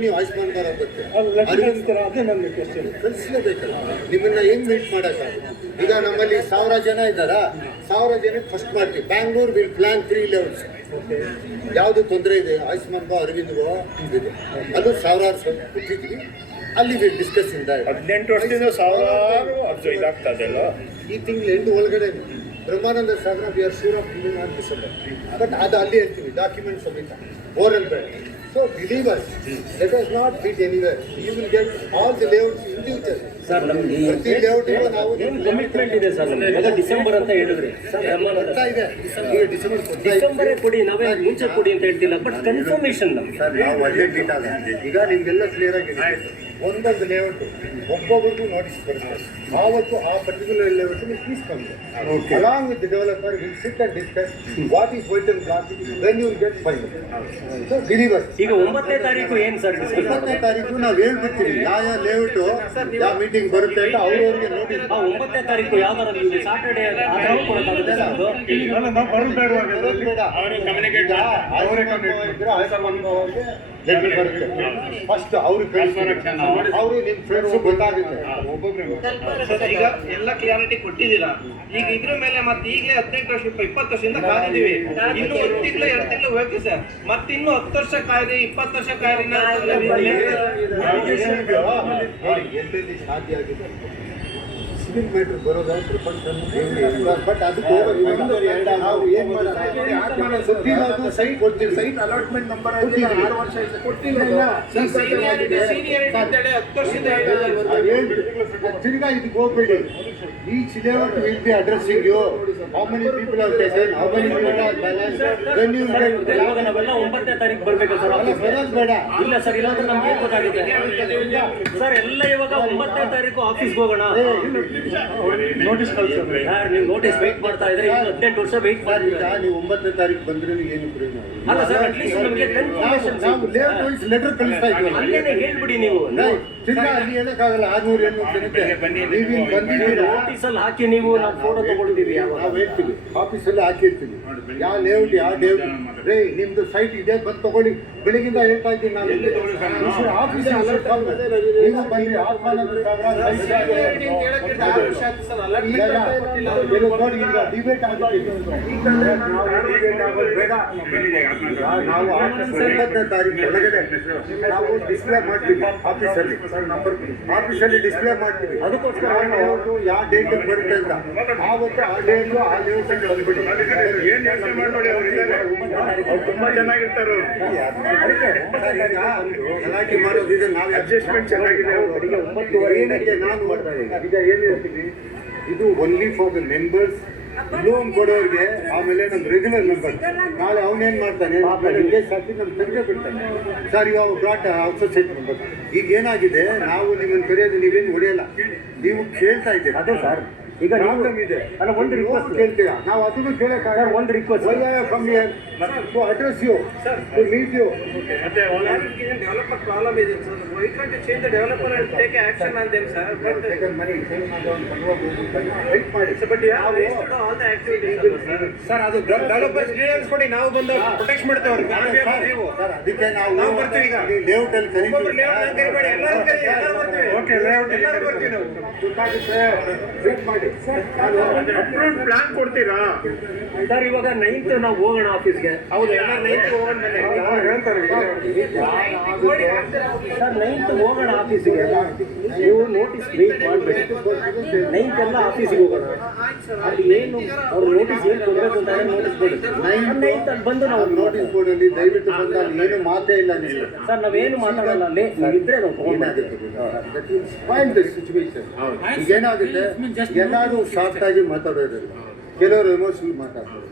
ನೀವು ಆಯುಷ್ಮಾನ್ ಭಾರತ್ ಕಲಿಸಲೇಬೇಕಲ್ಲ, ನಿಮ್ಮನ್ನ ಹೆಂಗ್ ಮೀಟ್ ಮಾಡೋಕ್ಕಾಗುತ್ತೆ? ಈಗ ನಮ್ಮಲ್ಲಿ 1000 ಜನ ಇದ್ದಾರಾ, 1000 ಜನಕ್ಕೆ ಫಸ್ಟ್ ಮಾಡ್ತೀವಿ. Bangalore will plan 3 levels. ಯಾವುದು ತೊಂದರೆ ಇದೆ, ಆಯುಷ್ಮಾನ್ ಬಾ ಅರವಿಂದ್ಗೋ ಇದೆ, ಅಲ್ಲೂ 1000 ಕೊಟ್ಟಿದ್ವಿ. ಅಲ್ಲಿ ವಿಲ್ ಡಿಸ್ಕಸ್ ಇಂದ 18 ವರ್ಷದಿಂದ 1000 ಇದಾಗ್ತದಲ್ಲ. ಈ ತಿಂಗಳು ಎಂಟು ಒಳಗಡೆ Brahmananda Sagar we are sure of December. But ಅದು ಅಲ್ಲಿ ಹೇಳ್ತೀವಿ, ಡಾಕ್ಯುಮೆಂಟ್ ಸಮೇತ, ಓರಲ್ ಬೇಡ. So believe us, let us not beat anywhere. You will get all the layouts individual. Sir ನಮ್ಗೆ ಕಮಿಟ್ಮೆಂಟ್ ಇದೆ ಸರ್. ನಮ್ಗೆ ಡಿಸೆಂಬರ್ ಅಂತ ಹೇಳಿದ್ರಿ, ಡಿಸೆಂಬರೇ ಕೊಡಿ, ನಾವೇ ಮುಂಚೆ ಕೊಡಿ ಅಂತ ಹೇಳ್ತಿಲ್ಲ, ಬಟ್ ಕನ್ಫರ್ಮೇಶನ್ ಸರ್ ನಾವು ಒಳ್ಳೆ ಮೀಟ್ ಆಗ ಈಗ ನಿಮ್ಗೆಲ್ಲ ಕ್ಲಿಯರ್ ಆಗಿದೆ. ಒಂದೊಂದು ಲೇಔಟ್ ಒಬ್ಬೊಬ್ಬರಿಗೂ ನೋಟಿಸ್ ಬರುತ್ತೆ. ಆವತ್ತು ಆ ಪರ್ಟಿಕ್ಯುಲರ್ ಲೇಔಟ್ ಪ್ಲೀಸ್ ಬಂದೆ along with developer will sit and discuss what is white and black, when you get fine. So believe us. ಈಗ 9ನೇ ತಾರೀಕು ಏನು ಸರ್? 9ನೇ ತಾರೀಕು ನಾವು ಹೇಳ್ಬಿಡ್ತೀವಿ ಯಾವ ಲೇಔಟ್ ಯಾವ ಮೀಟಿಂಗ್ ಬರುತ್ತೆ ಅಂತ ಅವ್ರವ್ರಿಗೆ ನೋಟಿಸ್. 9ನೇ ತಾರೀಕು ಯಾವ್ದಾರು ಸಾಟರ್ಡೇ ಕೊಡೋಕ್ಕಾಗುತ್ತೆ ಸರ್? ಅದು ಬರುತ್ತೆ. ಫಸ್ಟ್ ಅವ್ರಿಗೆ ಕಳಿಸ್ತಾರೆ, ಅವರು ನಿಮ್ಮ ಫ್ರೆಂಡ್ಸ್ ಗೊತ್ತಾಗುತ್ತೆ. ಈಗ ಎಲ್ಲ ಕ್ಲಿಯಾರಿಟಿ ಕೊಟ್ಟಿದ್ದೀರಾ. ಈಗ ಇದ್ರ ಮೇಲೆ ಮತ್ತೆ ಈಗಲೇ 18 ವರ್ಷ 20 ವರ್ಷದಿಂದ ಕಾದಿದ್ದೀವಿ. ಇನ್ನು 1 ತಿಂಗಳು 2 ತಿಂಗಳು ಹೋಗಿ ಸರ್, ಮತ್ತೆ ಇನ್ನು 10 ವರ್ಷ ಕಾಯ್ರಿ, 20 ವರ್ಷ ಕಾಯ್ರಿ. ಎಲ್ಲೆಲ್ಲಿ ಸಾಧ್ಯ ಆಗಿದೆ ಸಿವಿಲ್ ಮ್ಯಾಟರ್ ಬರೋದಾದ್ರೆ ಪ್ರಪಂಚ. ಬಟ್ ಅದಕ್ಕೆ ನಾವು ಏನು ಮಾಡೋದು, ಸೈಟ್ ಕೊಡ್ತೀವಿ. ಸೈಟ್ ಅಲಾಟ್ಮೆಂಟ್ ನಂಬರ್ 6 ವರ್ಷ ಕೊಟ್ಟಿಲ್ಲ. ತಿರ್ಗಾ ಇದಕ್ಕೆ ಹೋಗ್ಬೇಡಿ. Each layout will be addressing you. How many people have taken, how many people have balanced. When you get ಇವಾಗ ನಾವೆಲ್ಲ 9ನೇ ತಾರೀಕು ಬರ್ಬೇಕು ಸರ್. ಬರೋದು ಬೇಡ. ಇಲ್ಲ ಸರ್, ಇಲ್ಲಾಂದ್ರೆ ನಮ್ಗೆ ಏನು ಗೊತ್ತಾಗುತ್ತೆ ಸರ್? ಎಲ್ಲ ಇವಾಗ 9ನೇ ತಾರೀಕು ಆಫೀಸ್ಗೆ ಹೋಗೋಣ. ನೋಟಿಸ್ ಕಳ್ಸಿದ್ರೆ ಯಾರು ನೀವು ನೋಟಿಸ್ ವೆಯ್ಟ್ ಮಾಡ್ತಾ ಇದ್ರೆ 18 ವರ್ಷ ವೆಯ್ಟ್ ಮಾಡಿ. ನೀವು 9ನೇ ತಾರೀಕು ಬಂದ್ರೆ ಏನು ಪ್ರಯೋಜನ? ಅಲ್ಲ ಸರ್, ಅಟ್ಲೀಸ್ಟ್ ನಮಗೆ ಕನ್ಫರ್ಮೇಷನ್ ಲೆಟರ್ ಕಳಿಸ್ತಾ ಇದ್ವಿ. ಅಲ್ಲೇನೆ ಹೇಳ್ಬಿಡಿ ನೀವು. ತಿರ್ಗಾ ಅಲ್ಲಿ ಹೇಳಕ್ಕಾಗಲ್ಲ. 600 ನೀವು ಬಂದಿದ್ದೀರಾ, ಆಫೀಸಲ್ಲಿ ಹಾಕಿ ನೀವು ನಾವು ಫೋಟೋ ತಗೊಳ್ತೀವಿ. ನಾವು ಹೇಳ್ತೀವಿ ಆಫೀಸಲ್ಲಿ ಹಾಕಿರ್ತೀವಿ ಯಾವ ಲೇಔಟ್ ಯಾವ ಲೇಔಟ್. ರೇ ನಿಮ್ದು ಸೈಟ್ ಇದೆ ಬಂದು ತಗೊಳ್ಳಿ. ಬೆಳಿಗ್ಗಿಂದ ಹೇಳ್ತಾ ಇದ್ದೀನಿ ನಾನು. ಆಫೀಸ್ ನೀವು ಬನ್ನಿ. ಡಿಬೇಟ್ ನಾವು 9ನೇ ತಾರೀಕು ಒಳಗಡೆ ನಾವು ಡಿಸ್ಪ್ಲೇ ಮಾಡ್ತೀವಿ ಆಫೀಸಲ್ಲಿ. ಆಫೀಸಲ್ಲಿ ಡಿಸ್ಪ್ಲೇ ಮಾಡ್ತೀವಿ. ಅದಕ್ಕೋಸ್ಕರ ನಾವು ಯಾವ ಡೇಟ್ ಬರುತ್ತೆ ಅಂತ ಆವತ್ತು ಆ ಡೇಟು ಆ ಲೇಔಟ್ ಬಂದ್ಬಿಡಿ. ತುಂಬಾ ಚೆನ್ನಾಗಿರ್ತಾರೆ. ಗಲಾಟೆ ಮಾಡೋದಿದೆ. ನಾವು ಅಡ್ಜಸ್ಟ್ಮೆಂಟ್ ಚೆನ್ನಾಗಿದೆ. 9:30 ನಾನು ಮಾಡ್ತಾ ಇದ್ದೀನಿ. ಈಗ ಏನು ಹೇಳ್ತೀವಿ, ಇದು only for the members. Loan ಕೊಡೋರಿಗೆ ಆಮೇಲೆ ನಮ್ಮ ರೆಗ್ಯುಲರ್ ಮೆಂಬರ್. ನಾಳೆ ಅವನೇನು ಮಾಡ್ತಾನೆ, ಹಿಂಗೆ ಸಾಕಿ ನಮ್ಮ ತೆಗೆದೇ ಬಿಡ್ತಾನೆ. ಸರ್ ಇವಾಗ ಬ್ರಾಟ್ ಔಟ್ಸೈಡ್ ಮೆಂಬರ್. ಈಗ ಏನಾಗಿದೆ, ನಾವು ನಿಮ್ಮನ್ನು ಕರೆಯೋದು ನೀವೇನು ಹೊಡೆಯಲ್ಲ, ನೀವು ಕೇಳ್ತಾ ಇದ್ದೀರಿ. ಅದೇ ಸರ್, ಈಗ ಪ್ರಾಬ್ಲಮ್ ಇದೆ. ಅಲ್ಲ, ಒಂದು ರಿಕ್ವೆಸ್ಟ್ ಕೇಳ್ತೀರಾ, ನಾವು ಅದನ್ನು ಕೇಳೋಕ್ಕಾಗ. ಒಂದು request from here to address you, to meet you. ಮತ್ತೆ ಡೆವಲಪರ್ ಪ್ರಾಬ್ಲಮ್ ಇದೆ sir. Why can't you change the developer and take action on them sir? Wait ಮಾಡಿ. But you have wasted all the activities sir. ಅದು developers clearance ಕೊಡಿ, ನಾವು ಬಂದು protect ಮಾಡ್ತೇವೆ ಅವ್ರಿಗೆ. Sir ಅದಕ್ಕೆ ನಾವು ಬರ್ತೀವಿ. ಈಗ ಲೇಔಟ್ ಅಲ್ಲಿ ಕರೀತೀವಿ. ಓಕೆ, ಲೇಔಟ್ ಎಲ್ಲರೂ ಬರ್ತೀವಿ ನಾವು. ಗೊತ್ತಾಗುತ್ತೆ, ವೆಯ್ಟ್ ಮಾಡಿ. ಅಪ್ರೂವ್ಡ್ ಪ್ಲಾನ್ ಕೊಡ್ತೀರಾ ಸರ್? ಇವಾಗ 9th ನಾವು ಹೋಗೋಣ ಆಫೀಸ್ಗೆ. ಹೌದು, ಎಲ್ಲರೂ 9th ಹೋಗೋಣ ಹೇಳ್ತಾರೆ. ಸರ್ 9th ಹೋಗೋಣ ಆಫೀಸಿಗೆ. ನೀವು ನೋಟಿಸ್ ವೆಯ್ಟ್ ಮಾಡಬೇಕು. 9th ಎಲ್ಲ ಆಫೀಸಿಗೆ ಹೋಗೋಣ. ಅಲ್ಲಿ ಏನು ಅವ್ರು ನೋಟಿಸ್ ಏನು ಕೊಡಬೇಕು ಅಂತ ನೋಟಿಸ್ ಕೊಡಿ. 9th ಅಲ್ಲಿ ಬಂದು ನಾವು ನೋಟಿಸ್ ಬೋರ್ಡಲ್ಲಿ ದಯವಿಟ್ಟು ಬಂದ. ಏನು ಮಾತೇ ಇಲ್ಲ ನೀವು ಸರ್, ನಾವೇನು ಮಾತಾಡಲ್ಲ. ಅಲ್ಲಿ ಇದ್ರೆ ನಾವು ಏನಾಗುತ್ತೆ ಸಿಚುವೇಶನ್. ಈಗ ಏನಾಗುತ್ತೆ, ಎಲ್ಲರೂ ಶಾರ್ಟ್ ಆಗಿ ಮಾತಾಡೋದಿಲ್ಲ, ಕೆಲವರು ಎಮೋಷನಲ್ ಮಾತಾಡ್ತಾರೆ.